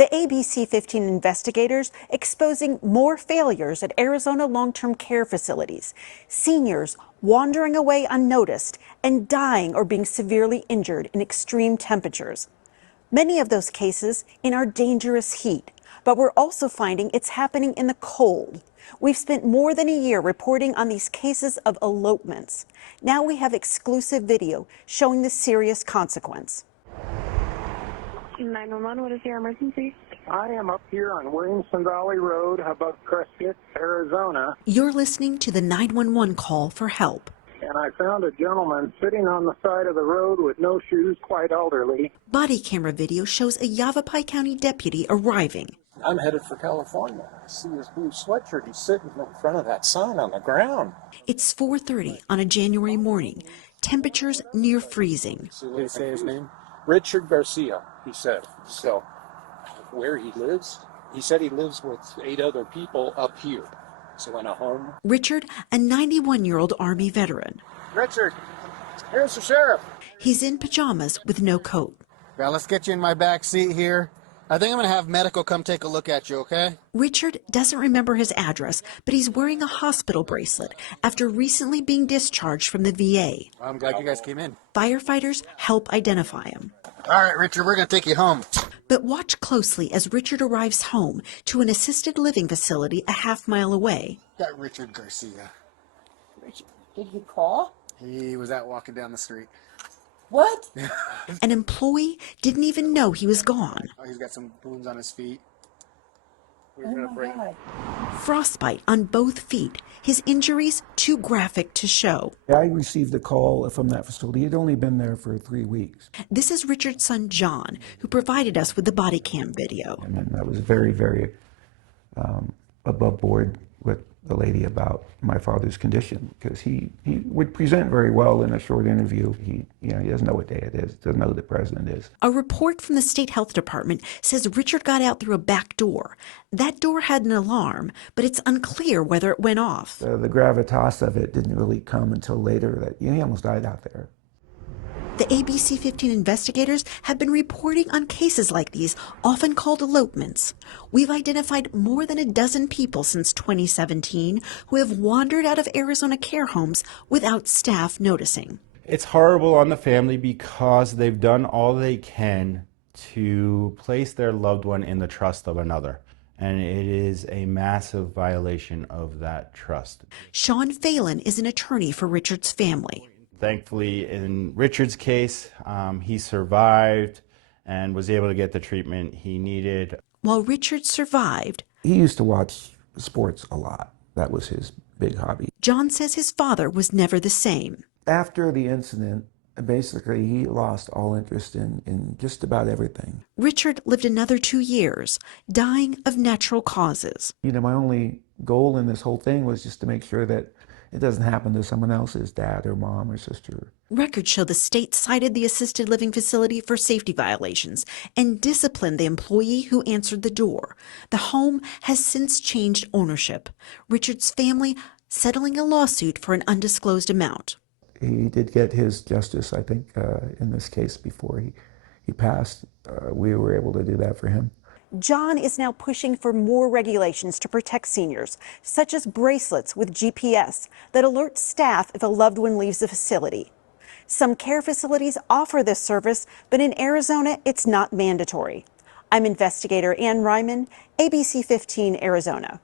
The ABC 15 investigators exposing more failures at Arizona long-term care facilities. Seniors wandering away unnoticed and dying or being severely injured in extreme temperatures. Many of those cases in our dangerous heat, but we're also finding it's happening in the cold. We've spent more than a year reporting on these cases of elopements. Now we have exclusive video showing the serious consequence. 911, what is your emergency? I am up here on Williamson Valley Road, above Crescent, Arizona. You're listening to the 911 call for help. And I found a gentleman sitting on the side of the road with no shoes, quite elderly. Body camera video shows a Yavapai County deputy arriving. I'm headed for California. I see this blue sweatshirt. He's sitting in front of that sign on the ground. It's 4:30 on a January morning. Temperatures near freezing. Did he say his name? Richard Garcia, he said. So, where he lives? He said he lives with 8 other people up here. So in a home. Richard, a 91-year-old Army veteran. Richard, here's the sheriff. He's in pajamas with no coat. Now let's get you in my back seat here. I think I'm going to have medical come take a look at you, okay? Richard doesn't remember his address, but he's wearing a hospital bracelet after recently being discharged from the VA. I'm glad you guys came in. Firefighters help identify him. All right, Richard, we're going to take you home. But watch closely as Richard arrives home to an assisted living facility a half-mile away. Got Richard Garcia. Richard, did he call? He was out walking down the street. What? An employee didn't even know he was gone. Oh, he's got some wounds on his feet. Oh my God. Frostbite on both feet. His injuries too graphic to show. I received a call from that facility. He'd only been there for 3 weeks. This is Richard's son, John, who provided us with the body cam video. And I was very, very above board with the lady about my father's condition, because he would present very well in a short interview. He doesn't know what day it is, doesn't know who the president is. A report from the state health department says Richard got out through a back door. That door had an alarm, but it's unclear whether it went off. The gravitas of it didn't really come until later, that he almost died out there. The ABC 15 investigators have been reporting on cases like these, often called elopements. We've identified more than a dozen people since 2017 who have wandered out of Arizona care homes without staff noticing. It's horrible on the family because they've done all they can to place their loved one in the trust of another. And it is a massive violation of that trust. Sean Phelan is an attorney for Richard's family. Thankfully, in Richard's case, he survived and was able to get the treatment he needed. While Richard survived, He used to watch sports a lot. That was his big hobby. John says his father was never the same. After the incident, basically he lost all interest in just about everything. Richard lived another 2 years, dying of natural causes. My only goal in this whole thing was just to make sure that it doesn't happen to someone else's dad or mom or sister. Records show the state cited the assisted living facility for safety violations and disciplined the employee who answered the door. The home has since changed ownership. Richard's family settling a lawsuit for an undisclosed amount. He did get his justice, I think, in this case before he passed. We were able to do that for him. John is now pushing for more regulations to protect seniors, such as bracelets with GPS that alert staff if a loved one leaves the facility. Some care facilities offer this service, but in Arizona, it's not mandatory. I'm investigator Ann Ryman, ABC 15 Arizona.